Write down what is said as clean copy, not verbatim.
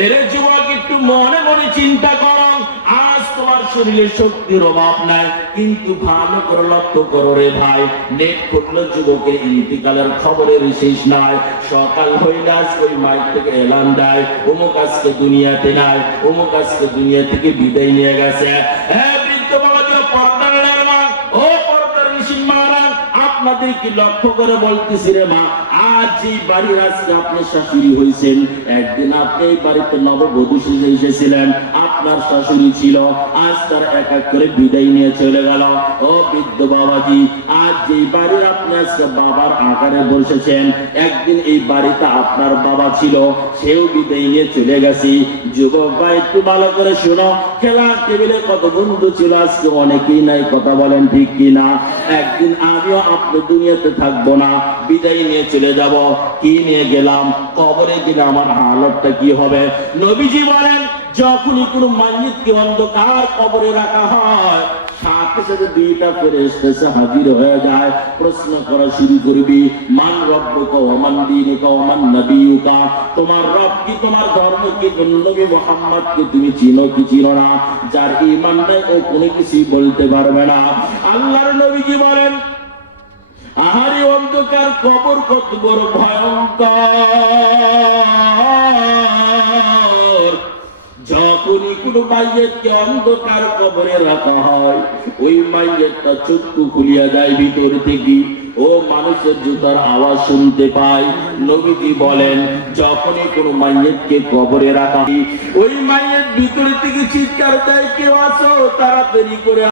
এর যুবক একটু মনে মনে চিন্তা করো, আজ তোমার শরীরে শক্তির অভাব নাই, কিন্তু ভালো করে লক্ষ্য করো রে ভাই, নেট করলো যুবকের ইন্তিকালের খবরের শেষ নাই। সকাল হইলে আজকে ওই মাইক থেকে এলান দেয়, অমুক আজকে দুনিয়াতে নাই, অমুক আজকে দুনিয়া থেকে বিদায় নিয়ে গেছে। হ্যাঁ বৃদ্ধ বাবা, পর্দার মা, ও পর্দার ঋষির মারা, আপনাদের কি লক্ষ্য করে বলতেছি রে মা, আজ যে বাড়ির আজকে আপনি শাশুড়ি হয়েছেন, একদিন আপনি এই বাড়িতে নববধূ সেজে এসেছিলেন, আপনার শাশুড়ি ছিল, আজ তার এক এক করে বিদায় নিয়ে চলে গেল। ও বৃদ্ধ বাবাজি, আজ যে বাড়ির আপনি আজকে বাবার আকারে বসেছেন, একদিন এই বাড়িতে আপনার বাবা ছিল, সেও বিদায় নিয়ে চলে গেছি। যুবক ভাই একটু ভালো করে শোনো, খেলার টেবিলে কত বন্ধু ছিল, আজকে অনেকেই নাই, কথা বলেন ঠিক কিনা? একদিন আমিও আপনি দুনিয়াতে থাকবো না, বিদায় নিয়ে চলে যাব। কি নিয়ে গেলাম? কবরে গেলে আমার হালতটা কি হবে? নবীজি বলেন, যখনই কোনো মাইয়িতকে অন্ধকার কবরে রাখা হয়, সাথে সাথে দুইটা ফেরেশতা হাজির হয়ে যায়, প্রশ্ন করা শুরু করবি, মান রব্বুকা ওয়া মান দীনুকা ওয়া মান নবিয়ুকা, তোমার রব কি, তোমার ধর্ম কি, নবী মুহাম্মদ কি তুমি চিনো কি চিনো না? যার ঈমান নাই ও কোনো কিছুই বলতে পারবে না। আল্লাহর নবীজি বলেন, আহারে অন্ধকার কবর কত বড় ভয়ঙ্কর। যখনই কোনো মাইয়িতকে অন্ধকার কবরে রাখা হয়, ওই মাইয়িতটা চক্ষু খুলিয়া যায় ভিতর থেকে, ও মানুষের জুতার আওয়াজ শুনতে পায়। নবীজি বলেন, যখনই কোনো মাইয়িতকে কবরে রাখা হয়, ওই মাইয়িত ভিতর থেকে চিৎকার দেয়, কেউ আছো, তাড়াতাড়ি করে